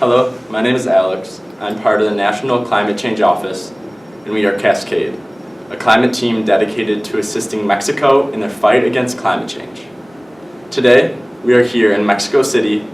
Hello, my name is Alex. I'm part of the National Climate Change Office, and we are CASCADE, a climate team dedicated to assisting Mexico in their fight against climate change. Today, we are here in Mexico City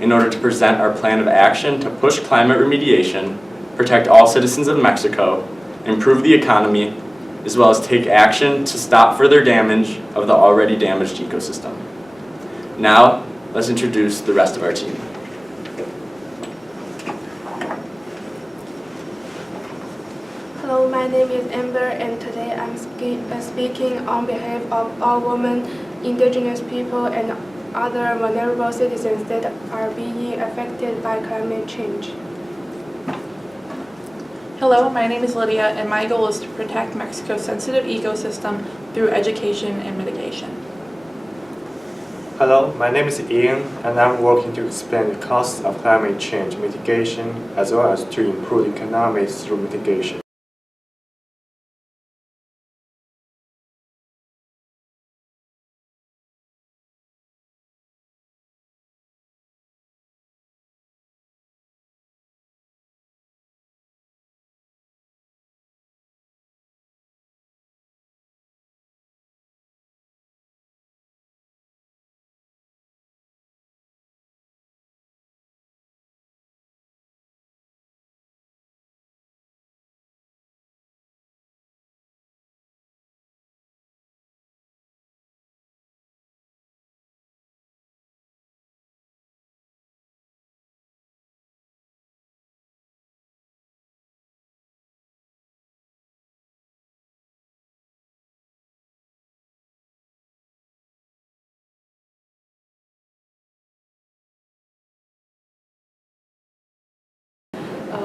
in order to present our plan of action to push climate remediation, protect all citizens of Mexico, improve the economy, as well as take action to stop further damage of the already damaged ecosystem. Now, let's introduce the rest of our team. Hello, my name is Amber, and today I'm speaking on behalf of all women, indigenous people, and other vulnerable citizens that are being affected by climate change. Hello, my name is Lydia, and my goal is to protect Mexico's sensitive ecosystem through education and mitigation. Hello, my name is Ian, and I'm working to explain the costs of climate change mitigation as well as to improve the economy through mitigation.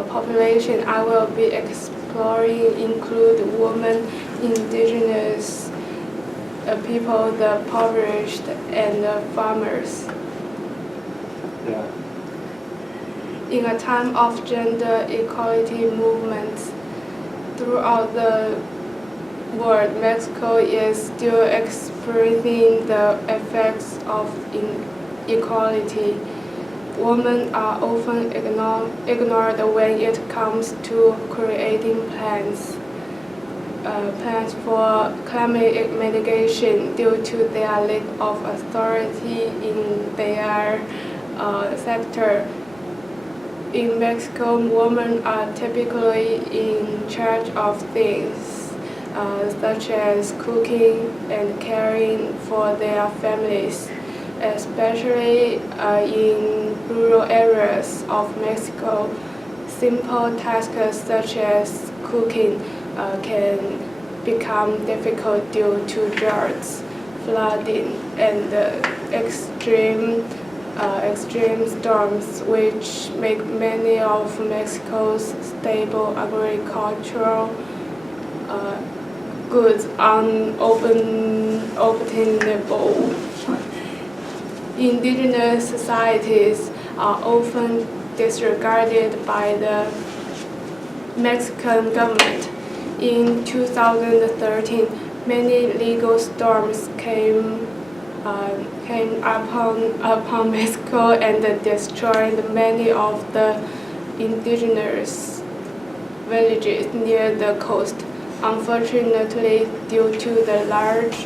Population I will be exploring include women, indigenous people, the impoverished, and the farmers. Yeah. In a time of gender equality movements throughout the world, Mexico is still experiencing the effects of inequality. Women are often ignored when it comes to creating plans for climate mitigation due to their lack of authority in their sector. In Mexico, women are typically in charge of things such as cooking and caring for their families, especially in rural areas of Mexico. Simple tasks such as cooking can become difficult due to droughts, flooding, and extreme storms, which make many of Mexico's staple agricultural goods unobtainable. Indigenous societies are often disregarded by the Mexican government. In 2013, many legal storms came upon Mexico and destroyed many of the indigenous villages near the coast. Unfortunately, due to the large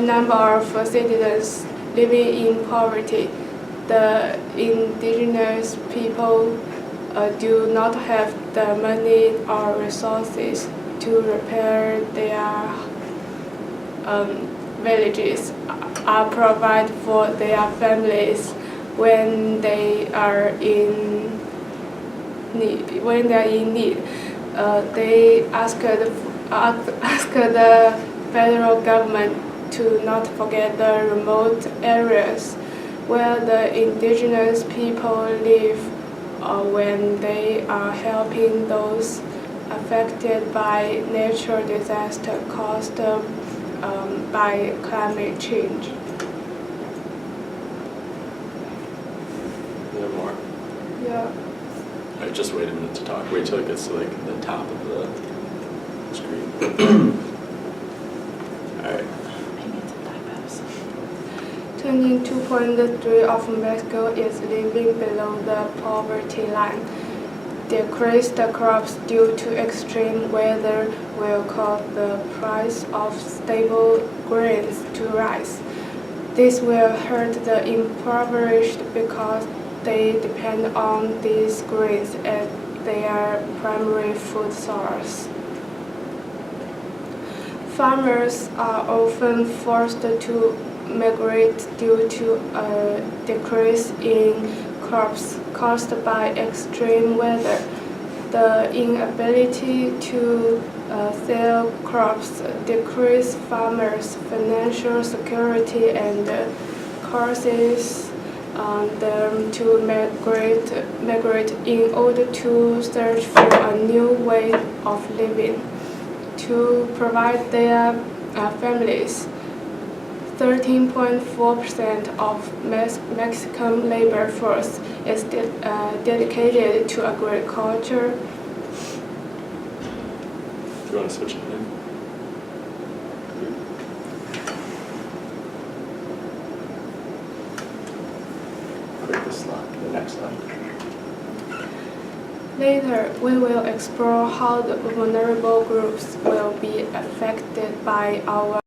number of citizens living in poverty, the indigenous people do not have the money or resources to repair their villages or provide for their families when they are in need. They ask the federal government to not forget the remote areas where the indigenous people live, when they are helping those affected by natural disaster caused by climate change. Is there more? Yeah. All right, just wait a minute to talk. Wait till it gets to like the top of the screen. All right. To 72.3% of Mexico is living below the poverty line. Decreased crops due to extreme weather will cause the price of staple grains to rise. This will hurt the impoverished because they depend on these grains as their primary food source. Farmers are often forced to migrate due to a decrease in crops caused by extreme weather. The inability to sell crops decrease farmers' financial security and causes them to migrate in order to search for a new way of living to provide their families. 13.4% of Mexican labor force is dedicated to agriculture. Do you want to switch it in? Click the slide, the next slide. Later, we will explore how the vulnerable groups will be affected by our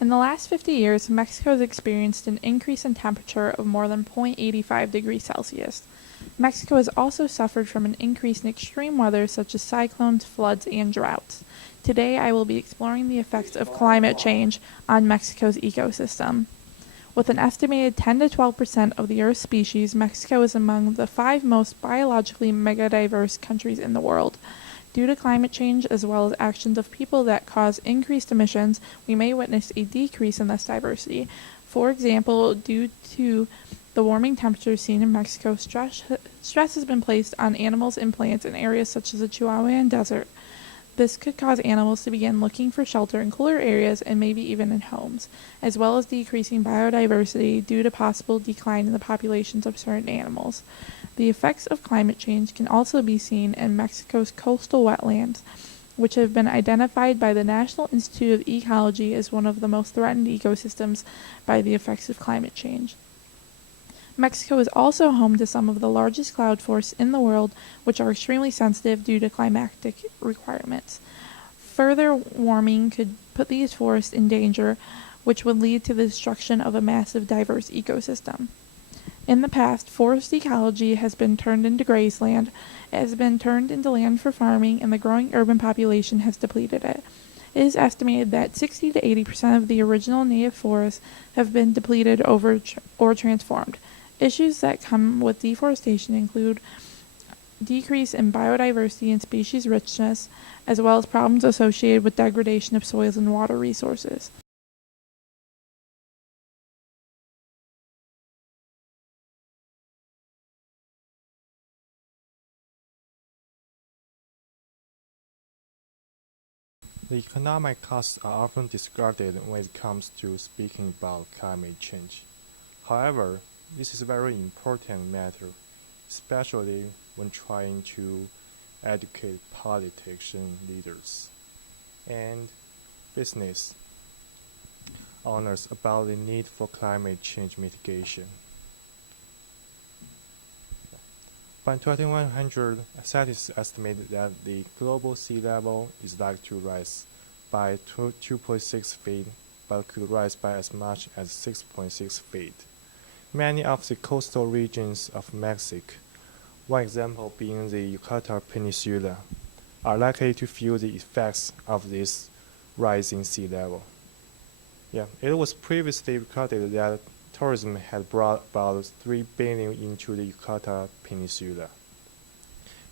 In the last 50 years, Mexico has experienced an increase in temperature of more than 0.85 degrees Celsius. Mexico has also suffered from an increase in extreme weather such as cyclones, floods, and droughts. Today, I will be exploring the effects of climate change on Mexico's ecosystem. With an estimated 10 to 12% of the Earth's species, Mexico is among the 5 most biologically megadiverse countries in the world. Due to climate change, as well as actions of people that cause increased emissions, we may witness a decrease in this diversity. For example, due to the warming temperatures seen in Mexico, stress has been placed on animals and plants in areas such as the Chihuahuan Desert. This could cause animals to begin looking for shelter in cooler areas and maybe even in homes, as well as decreasing biodiversity due to possible decline in the populations of certain animals. The effects of climate change can also be seen in Mexico's coastal wetlands, which have been identified by the National Institute of Ecology as one of the most threatened ecosystems by the effects of climate change. Mexico is also home to some of the largest cloud forests in the world, which are extremely sensitive due to climatic requirements. Further warming could put these forests in danger, which would lead to the destruction of a massive diverse ecosystem. In the past, forest ecology has been turned into grazeland, it has been turned into land for farming, and the growing urban population has depleted it. It is estimated that 60 to 80% of the original native forests have been depleted or transformed. Issues that come with deforestation include decrease in biodiversity and species richness, as well as problems associated with degradation of soils and water resources. The economic costs are often discarded when it comes to speaking about climate change. However, this is a very important matter, especially when trying to educate politician leaders and business owners about the need for climate change mitigation. By 2100, scientists estimated that the global sea level is likely to rise by 2.6 feet, but could rise by as much as 6.6 feet. Many of the coastal regions of Mexico, one example being the Yucatan Peninsula, are likely to feel the effects of this rising sea level. It was previously reported that tourism had brought about $3 billion into the Yucatan Peninsula.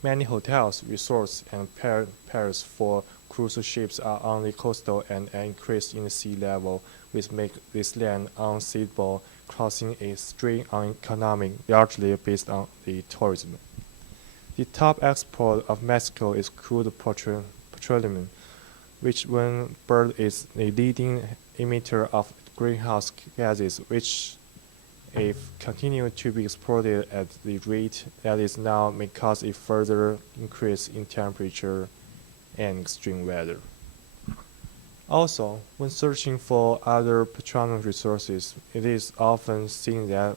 Many hotels, resorts, and piers for cruise ships are on the coastal, and an increase in sea level which make this land unstable, causing a strain on economy largely based on the tourism. The top export of Mexico is crude petroleum, which when burned is a leading emitter of greenhouse gases, which continue to be exported at the rate that is now causing further increase in temperature and extreme weather. Also, when searching for other petroleum resources, it is often seen that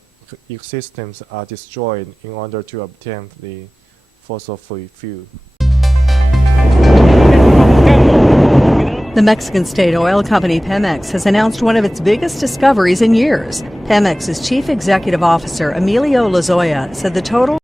the systems are destroyed in order to obtain the fossil-free fuel. The Mexican state oil company Pemex has announced one of its biggest discoveries in years. Pemex's chief executive officer, Emilio Lozoya, said the total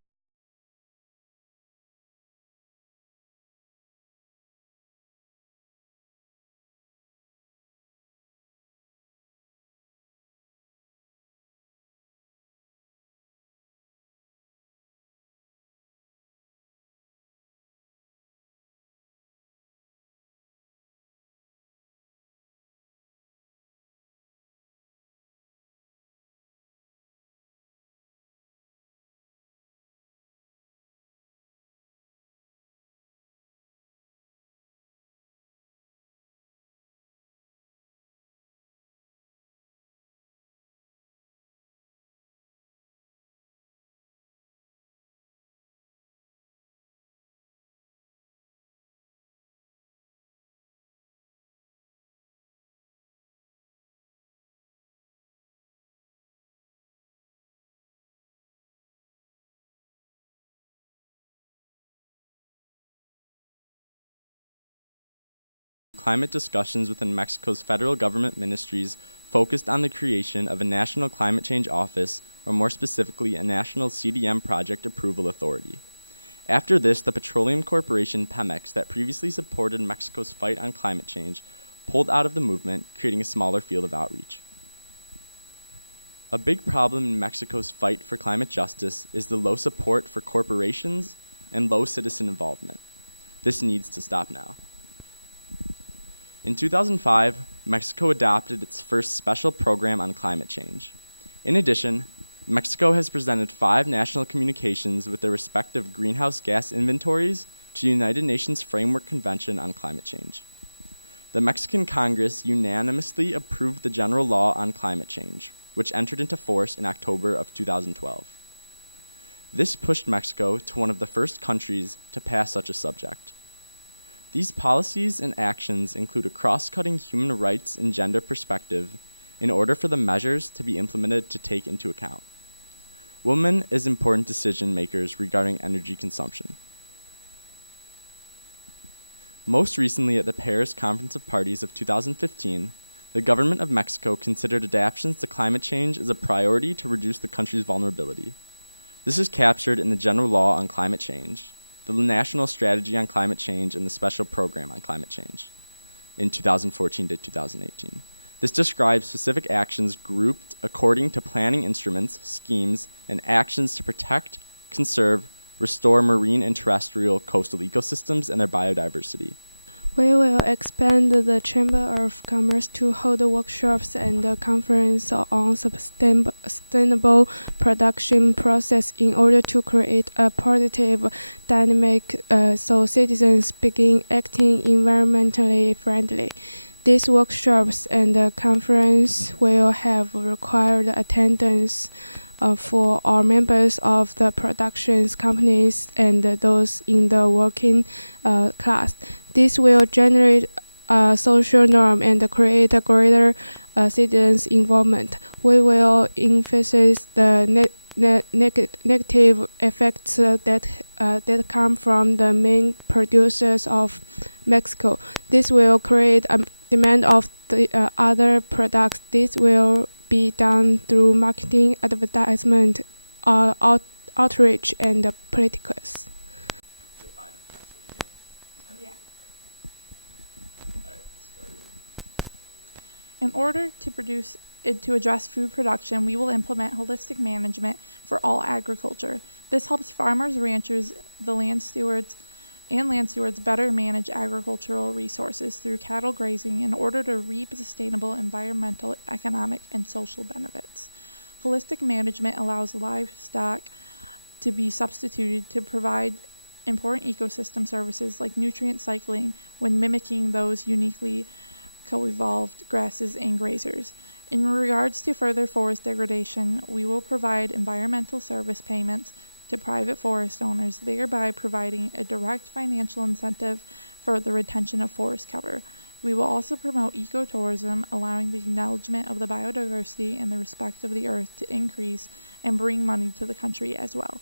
climate discussions within Mexico's federal government ministries focused on the creation of a National Climate Change Office, or more specifically, a National CDM Project Approval Authority. After this, the petroleum corporation Pemex, that previously supported Mexico's fight on climate change, pulled out of the movement, creating a smaller field of outreach. A big problem in Mexico's fight for climate justice is the low support for corporations and low citizen involvement. This needs to stop now. In 2005, Mexico adopted its first special program on climate change. In addition, Mexico has presented 5 national communications with their respective greenhouse gas inventories to the United Nations Framework Convention on Climate Change. The Mexican Congress unanimously approved the General Law on Climate Change, which entered into force in October of 2012. This pushed Mexico to one of the first countries to pass such a subject. These policies and actions include a cross-cutting human rights and gender perspective in order for the measures to be implemented to take into account women as important decision makers regarding energy consumption. Most recently at the Paris Conference of Parties of 2015, the government of Mexico considered adaptations to climate change as a priority to reduce the country's vulnerability. This is captured in the General Law on Climate Change, the National Strategy on Climate Change, and the Special Program on Climate Change in 2014 to 2018. This describes specific actions grouped according to planning instruments, schemes, and actions to protect, conserve, restore marine and terrestrial coastal ecosystems and their biodiversity. We will expand the Chamber of Commerce to hold workshops and a conference on sustainable production process in order to create a positive dynamic so citizens begin acting environmentally friendly. These workshops and the conference will have required attendance for all members of the production companies and those in the working class. This will generate a social norm and create a greater citizens' involvement. We will emphasize the negative effects that come from the main producers of Mexico. This will create a demand of the other products. This will be done through marketing, advertisement, outreach, and politicals. Is it fine if I'm sitting here? Yeah. All right, let's start. In order to address food production, we will implement holistic management for all agriculture. This helps farmers, ranchers, land stewards better manage agricultural resources through cattle grazing in order to reap sustainable environmental, economic, and social benefits. Holistic management allows livestock to be substituted to provide important ecosystem services like nutrient cycling when mimicking those uniquely co-evolved grasses and grazers. In regards to further forest degradation, we will provide environmental service payments to private forest owners, thereby providing a direct financial incentive for the retention of forest cover. We will also promote ecotourism, allowing the acknowledgement of the biodiversity and the respect of the earth to increase and bring money to the country as well.